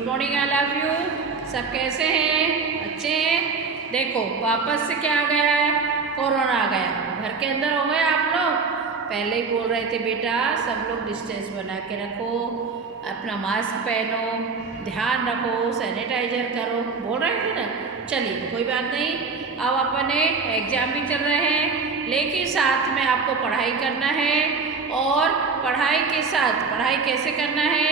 Good morning I love you. सब कैसे हैं? अच्छे हैं। देखो वापस से क्या आ गया है, कोरोना आ गया। घर के अंदर हो गए आप लोग। पहले ही बोल रहे थे बेटा सब लोग डिस्टेंस बना के रखो, अपना मास्क पहनो, ध्यान रखो, सैनिटाइजर करो, बोल रहे थे ना। चलिए कोई बात नहीं, अब अपने एग्जाम भी चल रहे हैं, लेकिन साथ में आपको पढ़ाई करना है। और पढ़ाई के साथ पढ़ाई कैसे करना है,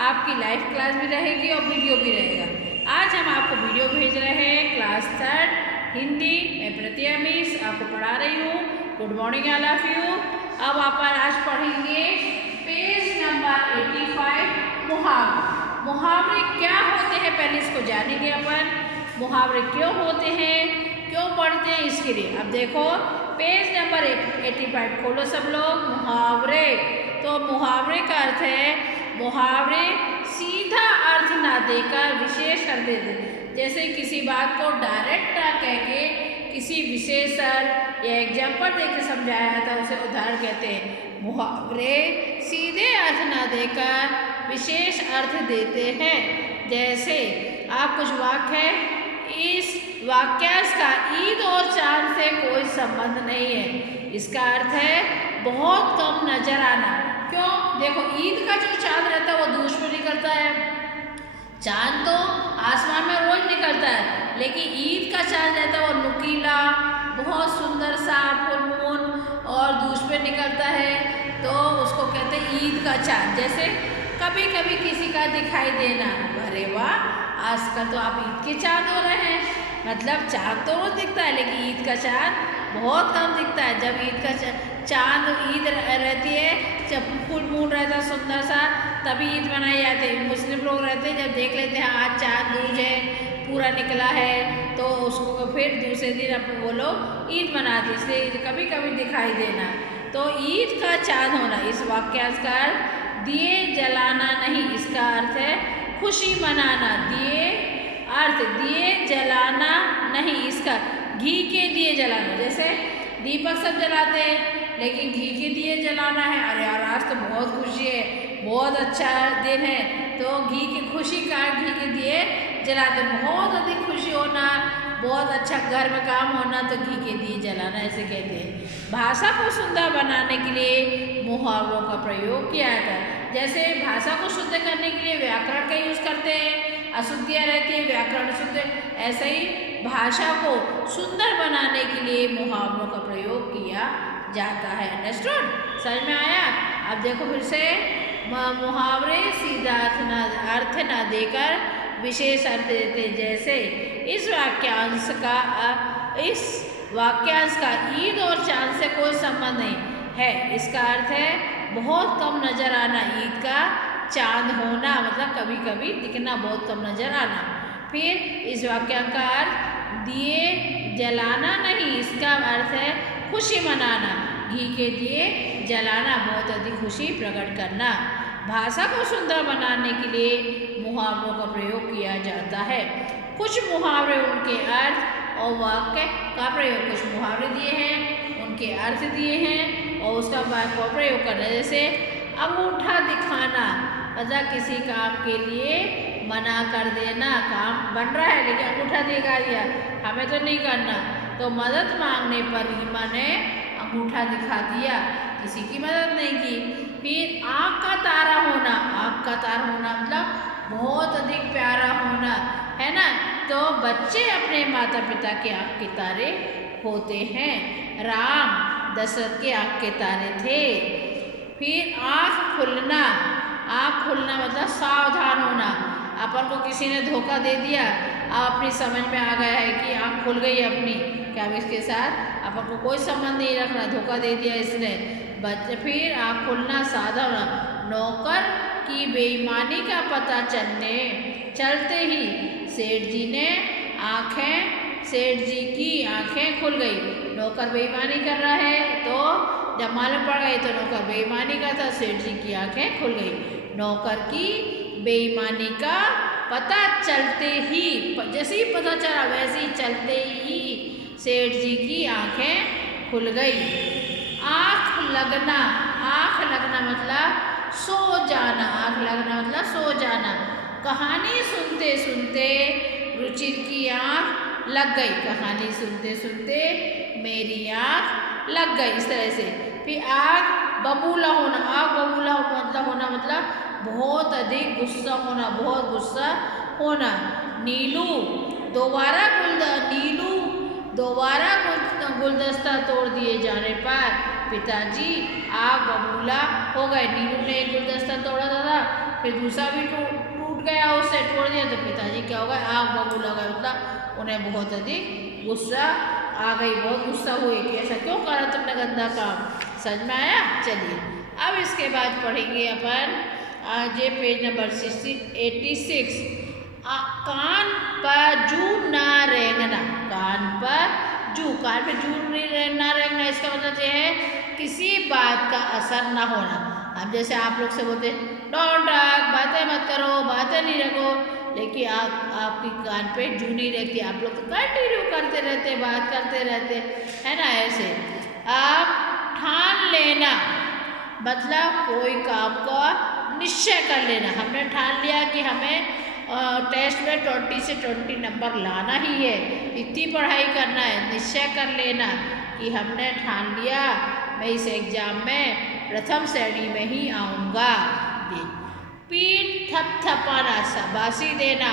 आपकी लाइव क्लास भी रहेगी और वीडियो भी रहेगा। आज हम आपको वीडियो भेज रहे हैं क्लास 3 हिंदी। मैं प्रतिया मिस आपको पढ़ा रही हूँ। Good morning I love you. अब आप आज पढ़ेंगे पेज नंबर 85 मुहावरे। मुहावरे क्या होते हैं पहले इसको जानेंगे अपन। मुहावरे क्यों होते हैं, क्यों पढ़ते हैं, इसके लिए अब देखो पेज नंबर 85 खोलो सब लोग। मुहावरे, तो मुहावरे का अर्थ है, मुहावरे सीधा अर्थ ना देकर विशेष अर्थ दे दे। जैसे किसी बात को डायरेक्ट ना कह के किसी विशेष अर्थ या एग्जाम्पल देकर समझाया था, उसे उदाहरण कहते हैं। मुहावरे सीधे अर्थ ना देकर विशेष अर्थ देते हैं। जैसे आप कुछ वाक्य है, इस वाक्यांश का ईद और चांद से कोई संबंध नहीं है। इसका अर्थ है बहुत कम नजर आना। क्यों? देखो ईद का जो चांद रहता है वो दूर में निकलता है। चांद तो आसमान में रोज निकलता है, लेकिन ईद का चांद रहता है वो नुकीला, बहुत सुंदर सा फुल मून और दूर में निकलता है, तो उसको कहते हैं ईद का चांद। जैसे कभी कभी किसी का दिखाई देना, अरे वाह आजकल तो आप ईद के चांद हो रहे हैं। मतलब चांद तो रोज दिखता है, लेकिन ईद का चांद बहुत कम दिखता है। जब ईद का चांद ईद रहती है, जब फुल मून रहता है सुंदर सा, तभी ईद मनाई जाती है। मुस्लिम लोग रहते हैं, जब देख लेते हैं आज चांद दूज है, पूरा निकला है, तो उसको फिर दूसरे दिन अब वो लोग ईद मनाते हैं। इसलिए कभी कभी दिखाई देना, तो ईद का चांद होना। इस वाक्यांश का अर्थ दिए जलाना नहीं, इसका अर्थ है खुशी मनाना। दिए अर्थ दिए जलाना नहीं, इसका घी के दिए जलाना। जैसे दीपक सब जलाते हैं, लेकिन घी के दिए जलाना है। अरे यार आज तो बहुत खुशी है, बहुत अच्छा दिन है, तो घी की खुशी का घी के दिए जलाते। बहुत अधिक खुशी होना, बहुत अच्छा घर में काम होना, तो घी के दिए जलाना ऐसे कहते हैं। भाषा को सुंदर बनाने के लिए मुहावरों का प्रयोग किया जाता है। जैसे भाषा को शुद्ध करने के लिए व्याकरण का यूज करते हैं, अशुद्धियाँ रहती है, व्याकरण शुद्ध। ऐसे ही भाषा को सुंदर बनाने के लिए मुहावरों का प्रयोग किया जाता है। अंडरस्टूड? समझ में आया? अब देखो फिर से, मुहावरे सीधा अर्थ ना देकर विशेष अर्थ देते। जैसे इस वाक्यांश का ईद और चांद से कोई संबंध नहीं है। इसका अर्थ है बहुत कम नजर आना। ईद का चांद होना मतलब कभी कभी दिखना, बहुत कम नजर आना। फिर इस वाक्यांश का अर्थ दिए जलाना नहीं, इसका अर्थ है खुशी मनाना। घी के दिए जलाना, बहुत अधिक खुशी प्रकट करना। भाषा को सुंदर बनाने के लिए मुहावरों का प्रयोग किया जाता है। कुछ मुहावरे उनके अर्थ और वाक्य का प्रयोग, कुछ मुहावरे दिए हैं, उनके अर्थ दिए हैं और उसका वाक्य का प्रयोग करना। जैसे अंगूठा दिखाना, मतलब किसी काम के लिए मना कर देना। काम बन रहा है लेकिन अंगूठा दिखा दिया, हमें तो नहीं करना, तो मदद मांगने पर ही मैंने अंगूठा दिखा दिया, किसी की मदद नहीं की। फिर आँख का तारा होना, आँख का तारा होना मतलब बहुत अधिक प्यारा होना, है ना। तो बच्चे अपने माता पिता के आँख के तारे होते हैं। राम दशरथ के आँख के तारे थे। फिर आँख खुलना, आँख खुलना मतलब सावधान होना। अपन को किसी ने धोखा दे दिया, अब अपनी समझ में आ गया है कि आँख खुल गई अपनी, क्या अब इसके साथ अपन को कोई संबंध नहीं रखना, धोखा दे दिया इसने। बच्चे फिर आँख खुलना, सावधान। नौकर की बेईमानी का पता चलते ही सेठ जी की आँखें खुल गई। नौकर बेईमानी कर रहा है, तो जब मालूम पड़ गई तो नौकर बेईमानी का था, सेठ जी की आँखें खुल गई। नौकर की बेईमानी का पता चलते ही, जैसे ही पता चला वैसे ही चलते ही सेठ जी की आँखें खुल गई। आँख लगना, आँख लगना मतलब सो जाना, आँख लगना मतलब सो जाना। कहानी सुनते सुनते रुचिर की आँख लग गई। कहानी सुनते सुनते मेरी आँख लग गई, इस तरह से। फिर आग बबूला होना, आग बबूला मतलब बहुत अधिक गुस्सा होना, बहुत गुस्सा होना। नीलू दोबारा गुलदस्ता तोड़ दिए जाने पर पिताजी आग बबूला हो गए। नीलू ने एक गुलदस्ता तोड़ा था, फिर दूसरा भी टूट गया, उससे तोड़ दिया तो पिताजी क्या हो गए, आग बबूला हो गए। मतलब उन्हें बहुत अधिक गुस्सा आ गई, बहुत गुस्सा हुए कि ऐसा क्यों करा तुमने गंदा काम। समझ में आया? चलिए अब इसके बाद पढ़ेंगे अपन आज पेज नंबर 86। कान पर जू ना रेंगना। कान पर जू ना रेंगना, इसका मतलब ये है किसी बात का असर ना होना। अब जैसे आप लोग से बोलते डोंट टॉक, बातें मत करो, बातें नहीं रखो, लेकिन आपकी कान पे जू नहीं रहती, आप लोग तो कंटिन्यू करते रहते, बात करते रहते, है ना। ऐसे आप ठान लेना मतलब कोई काम का निश्चय कर लेना। हमने ठान लिया कि हमें टेस्ट में 20 से 20 नंबर लाना ही है, इतनी पढ़ाई करना है। निश्चय कर लेना कि हमने ठान लिया मैं इस एग्ज़ाम में प्रथम श्रेणी में ही आऊँगा। पीठ थपथपाना, शाबाशी देना।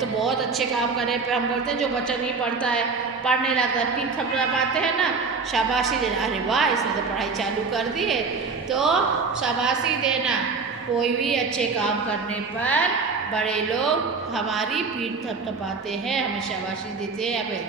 तो बहुत अच्छे काम करने पे हम बोलते हैं, जो बच्चा नहीं पढ़ता है, पढ़ने लगता है, पीठ थपथपाते हैं ना, शाबाशी देना। अरे वाह, इसने तो पढ़ाई चालू कर दी है, तो शाबाशी देना। कोई भी अच्छे काम करने पर बड़े लोग हमारी पीठ थपथपाते हैं, हमें शाबाशी देते हैं। हमें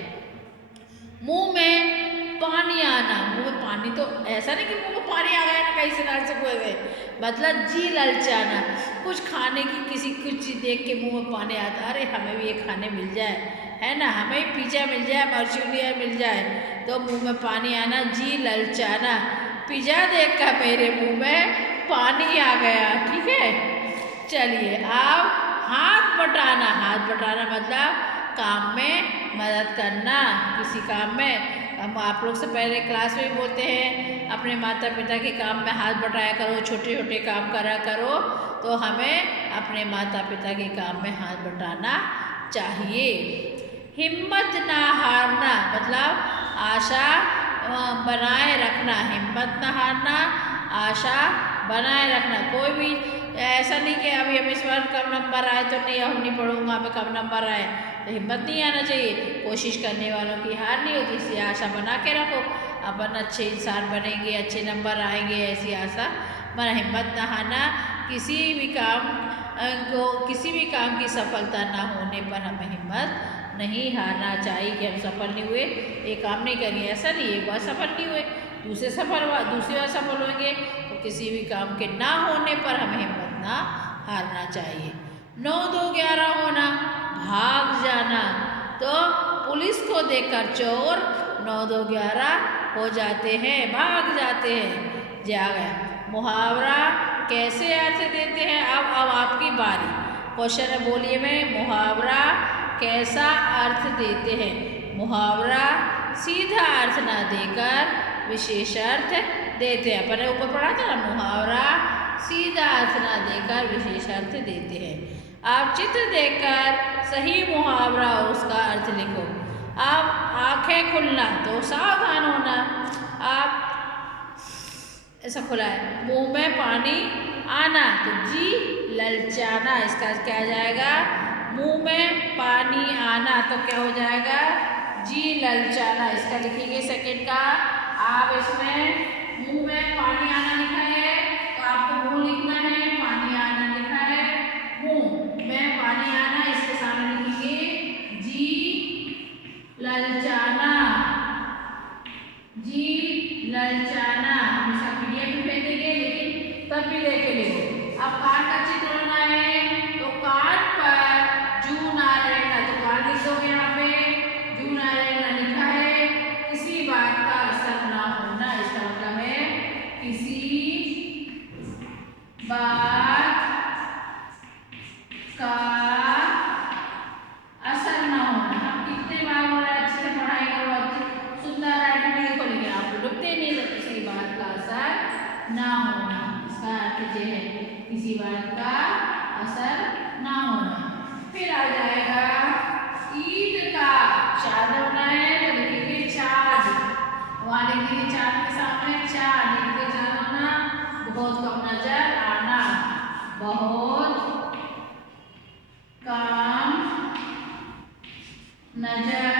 मुंह में पानी आना। मुंह में पानी तो ऐसा नहीं कि मुंह में पानी आ गया ना कहीं से नार से कोई गए, मतलब जी ललचाना। कुछ खाने की कुछ चीज़ देख के मुंह में पानी आता, अरे हमें भी ये खाने मिल जाए, है ना, हमें भी पिज़्ज़ा मिल जाए, मंचूरियन मिल जाए, तो मुंह में पानी आना, जी ललचाना। पिज़्ज़ा देख कर मेरे मुंह में पानी आ गया। ठीक है, चलिए अब हाथ बटाना। हाथ बटाना मतलब काम में मदद करना, किसी काम में। हम आप लोग से पहले क्लास में भी बोलते हैं अपने माता पिता के काम में हाथ बटाया करो, छोटे छोटे काम करा करो। तो हमें अपने माता पिता के काम में हाथ बटाना चाहिए। हिम्मत ना हारना मतलब आशा बनाए रखना। हिम्मत ना हारना, आशा बनाए रखना। कोई भी ऐसा नहीं कि अभी हम इस बार कम नंबर आए तो नहीं, हम नहीं पढ़ूंगा, हमें कम नंबर आए, तो हिम्मत नहीं आना चाहिए। कोशिश करने वालों की हार नहीं होती, इसलिए आशा बना के रखो, अपन अच्छे इंसान बनेंगे, अच्छे नंबर आएंगे, ऐसी आशा बना। हिम्मत ना हारना, किसी भी काम की सफलता ना होने पर हमें हिम्मत नहीं हारना चाहिए कि हम सफल नहीं हुए, ये काम नहीं करेंगे, ऐसा नहीं। एक बार सफल नहीं हुए, दूसरी बार सफल होंगे, तो किसी भी काम के ना होने पर हमें हिम्मत ना हारना चाहिए। 9 2 11 होना, भाग जाना। तो पुलिस को देखकर चोर 9 2 11 हो जाते हैं, भाग जाते हैं। जा गया। मुहावरा कैसे अर्थ देते हैं? अब आपकी बारी। क्वेश्चन है, बोलिए में मुहावरा कैसा अर्थ देते हैं? मुहावरा सीधा अर्थ ना देकर विशेष अर्थ देते हैं। अपन ने ऊपर पढ़ा था ना, मुहावरा सीधा अर्थ ना देकर विशेष अर्थ देते हैं। आप चित्र देखकर सही मुहावरा और उसका अर्थ लिखो। आप आंखें खुलना तो सावधान होना, आप ऐसा खुला है। मुंह में पानी आना तो जी ललचाना, इसका क्या जाएगा? मुंह में पानी आना तो क्या हो जाएगा? जी ललचाना। इसका लिखेंगे सेकंड का। आप इसमें मुंह में पानी आना लिखा है तो आपको मुंह लिखना है, पानी आना लिखा है, मुंह में पानी आना, इसके सामने लिखेंगे जी ललचाना। जी ललचाना। हम इसका पीडीएफ भी भेजेंगे, लेकिन तब भी देख के लिखो। अब कान का चित्र बना है तो कान पर जू ना रहना, तो कान लिख दोगे, यहाँ पे जू ना रहना लिखा है, किसी बात का असर ना होना। इसका मतलब है किसी बात का असर ना होना। हम कितने बार बोल रहे हैं अच्छे से पढ़ाई करो, सुंदर राइटिंग में लिखो, लेकिन आप लिखते नहीं, तो किसी बात का असर ना होना। इसका अर्थ ये है किसी बात का असर ना होना। फिर आ जाएगा ईद का चांद होना है तो लिखेंगे चाँद, वहाँ लिखेंगे चाँद के सामने चाँद, ईद के चाँद होना, बहुत कम नजर आना, बहुत कम नजर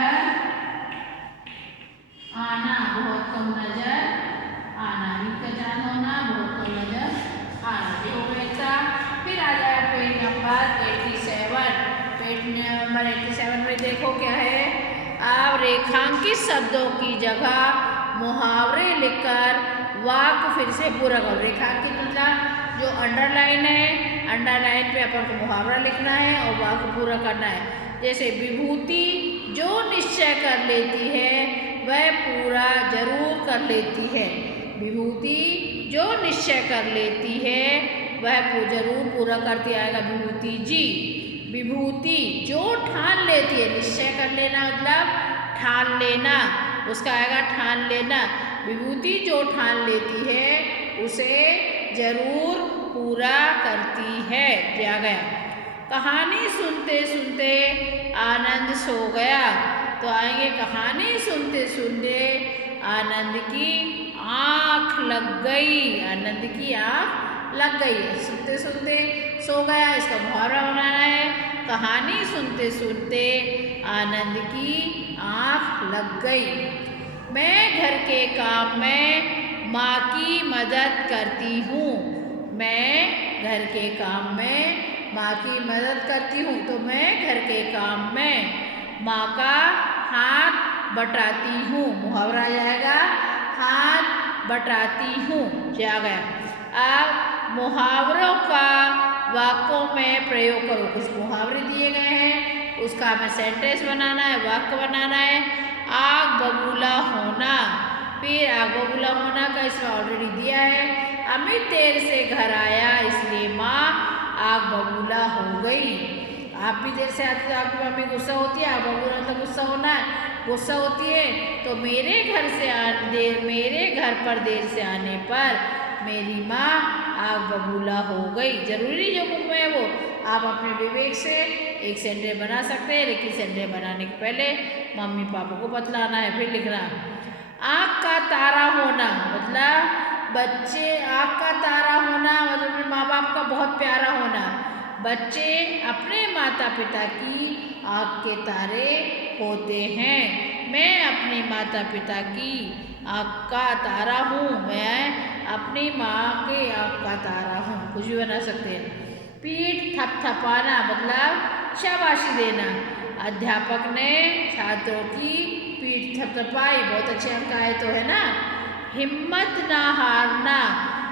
आना, बहुत कम नजर आना, ईद का चांद होना, बहुत कम नजर आना। ये हो गया। फिर आ जाए पेज नंबर 87। पेज नंबर 87 में देखो क्या है, आप रेखांकित शब्दों की जगह मुहावरे लिखकर वाक्य फिर से पूरा करो। रेखांकित मतलब जो अंडरलाइन है, अंडरलाइन पे अपन को मुहावरा लिखना है और वाक्य पूरा करना है। जैसे विभूति जो निश्चय कर लेती है वह पूरा जरूर कर लेती है। विभूति जो निश्चय कर लेती है वह जरूर पूरा करती आएगा विभूति जी। विभूति जो ठान लेती है, निश्चय कर लेना मतलब ठान लेना, उसका आएगा ठान लेना। विभूति जो ठान लेती है उसे जरूर पूरा करती है। जा गया। कहानी सुनते सुनते आनंद सो गया, तो आएंगे कहानी सुनते सुनते आनंद की आँख लग गई, आनंद की आँख लग गई। सुनते सुनते सो गया, इसका मुहावरा बनाना है। कहानी सुनते सुनते आनंद की आँख लग गई। मैं घर के काम में माँ की मदद करती हूँ। मैं घर के काम में माँ की मदद करती हूँ, तो मैं घर के काम में माँ का हाथ बटाती हूँ। मुहावरा आ जाएगा हाथ बटाती हूँ। जा गया। अब मुहावरों का वाक्यों में प्रयोग करो। कुछ मुहावरे दिए गए हैं, उसका हमें सेंटेंस बनाना है, वाक्य बनाना है। आग बबूला होना, फिर आग बबूला होना का इसमें ऑलरेडी दिया है। अमित देर से घर आया इसलिए माँ आग बबूला हो गई। आप भी देर से आते तो आपकी मम्मी गुस्सा होती है, आग बबूला तो गुस्सा होना है, गुस्सा होती है। तो मेरे घर पर देर से आने पर मेरी माँ आग बबूला हो गई। जरूरी जो बुक में है वो आप अपने विवेक से एक सेंटेंस बना सकते हैं, लेकिन सेंटेंस बनाने के पहले मम्मी पापा को बतलाना है, फिर लिखना। आँख का तारा होना मतलब बच्चे, आँख का तारा होना मतलब अपने माँ बाप का बहुत प्यारा होना। बच्चे अपने माता पिता की आँख के तारे होते हैं। मैं अपने माता पिता की आँख का तारा हूँ, मैं अपनी माँ के आँख का तारा हूँ। कुछ भी बना सकते हैं। पीठ थपथपाना मतलब शाबाशी देना। अध्यापक ने छात्रों की पीठ थपथपाई, बहुत अच्छे अंक आए तो है ना। हिम्मत ना हारना,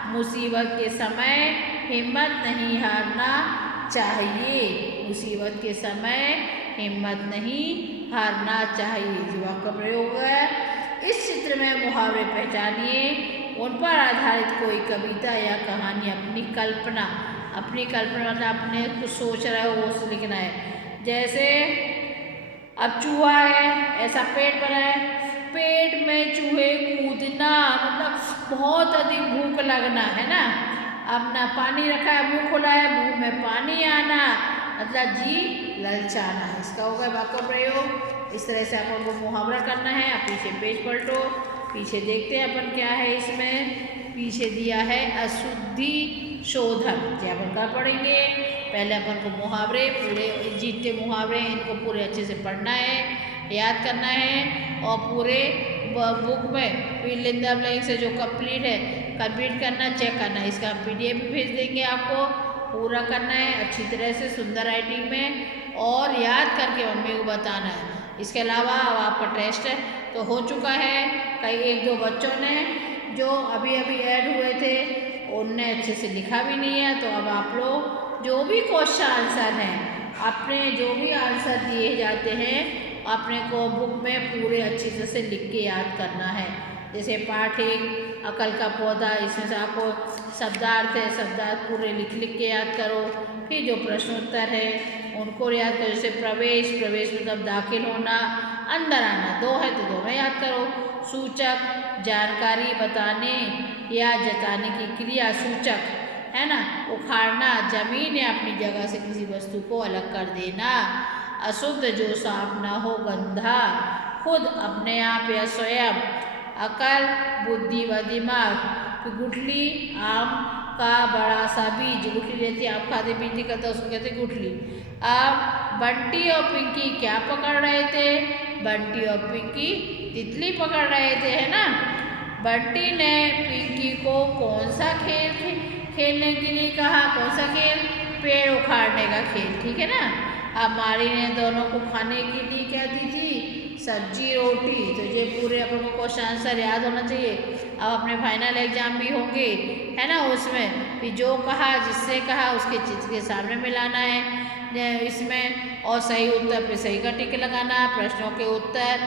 मुसीबत के समय हिम्मत नहीं हारना चाहिए। मुसीबत के समय हिम्मत नहीं हारना चाहिए। जुआ का प्रयोग है। इस चित्र में मुहावरे पहचानिए, उन पर आधारित कोई कविता या कहानी अपनी कल्पना मतलब अपने कुछ सोच रहे हो वो लिखना है। जैसे अब चूहा है, ऐसा पेट बना है, पेट में चूहे कूदना मतलब बहुत अधिक भूख लगना है ना। अब ना पानी रखा है, मुंह खुला है, मुंह में पानी आना मतलब जी ललचाना है। इसका होगा वाक्य प्रयोग। इस तरह से अपन को मुहावरा करना है। आप पीछे पेज पलटो, पीछे देखते हैं अपन क्या है इसमें। पीछे दिया है अशुद्धि शोधन, जो अपन का पढ़ेंगे। पहले अपन को मुहावरे पूरे जितने मुहावरे हैं इनको पूरे अच्छे से पढ़ना है, याद करना है और पूरे बुक में फिर लिंदा ब्लैंक से जो कंप्लीट करना, चेक करना। इसका PDF भी भेज देंगे आपको, पूरा करना है अच्छी तरह से सुंदर राइटिंग में और याद करके मम्मी को बताना है। इसके अलावा अब आपका टेस्ट तो हो चुका है। कई 1-2 बच्चों ने जो अभी ऐड हुए थे उनने अच्छे से लिखा भी नहीं है। तो अब आप लोग जो भी क्वेश्चन आंसर हैं, अपने जो भी आंसर दिए जाते हैं अपने को बुक में पूरे अच्छी तरह से लिख के याद करना है। जैसे पाठ 1 अकल का पौधा, इसमें से आपको शब्दार्थ है, शब्दार्थ पूरे लिख के याद करो। फिर जो प्रश्नोत्तर है उनको याद करो। जैसे प्रवेश मतलब दाखिल होना, अंदर आना, 2 है तो दोनों याद करो। सूचक जानकारी बताने या जताने की क्रिया सूचक, है ना, उखाड़ना, जमीन या अपनी जगह से किसी वस्तु को अलग कर देना। अशुद्ध जो साफ न हो, गंदा, खुद अपने आप या स्वयं। अकल, बुद्धि व दिमाग। गुठली, आम का बड़ा सा बीज, गुठली रहती है, आप खाते पीते करते उसको कहते हैं गुठली। अब बंटी और पिंकी क्या पकड़ रहे थे? बंटी और पिंकी तितली पकड़ रहे थे, है ना। बंटी ने पिंकी को कौन सा खेल खेलने के लिए कहा? कौन सा खेल? पेड़ उखाड़ने का खेल, ठीक है ना। अब मारी ने दोनों को खाने के लिए क्या दी थी? सब्जी रोटी। तो ये पूरे अपन को क्वेश्चन आंसर याद होना चाहिए। अब अपने फाइनल एग्जाम भी होंगे, है ना, उसमें भी जो कहा, जिससे कहा उसके चित्र के सामने मिलाना है इसमें, और सही उत्तर पे सही का टिक लगाना, प्रश्नों के उत्तर,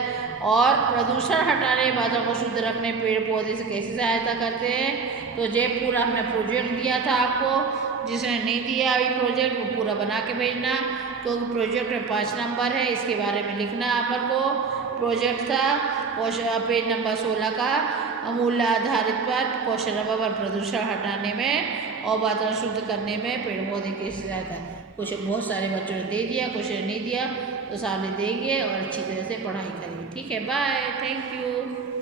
और प्रदूषण हटाने, वातावरण को शुद्ध रखने पेड़ पौधे से कैसे सहायता करते हैं। तो ये पूरा हमने प्रोजेक्ट दिया था आपको, जिसने नहीं दिया अभी प्रोजेक्ट वो पूरा बना के भेजना, क्योंकि प्रोजेक्ट में 5 नंबर है, इसके बारे में लिखना अपन को। प्रोजेक्ट था पेज नंबर 16 का, अमूल्य आधारित पर क्वेश्चन नंबर 1 प्रदूषण हटाने में और वातावरण शुद्ध करने में पेड़ पौधे की सहायता। कुछ बहुत सारे बच्चों ने दे दिया, कुछ ने नहीं दिया, तो सामने देंगे और अच्छी तरह से पढ़ाई करेंगे। ठीक है, बाय, थैंक यू।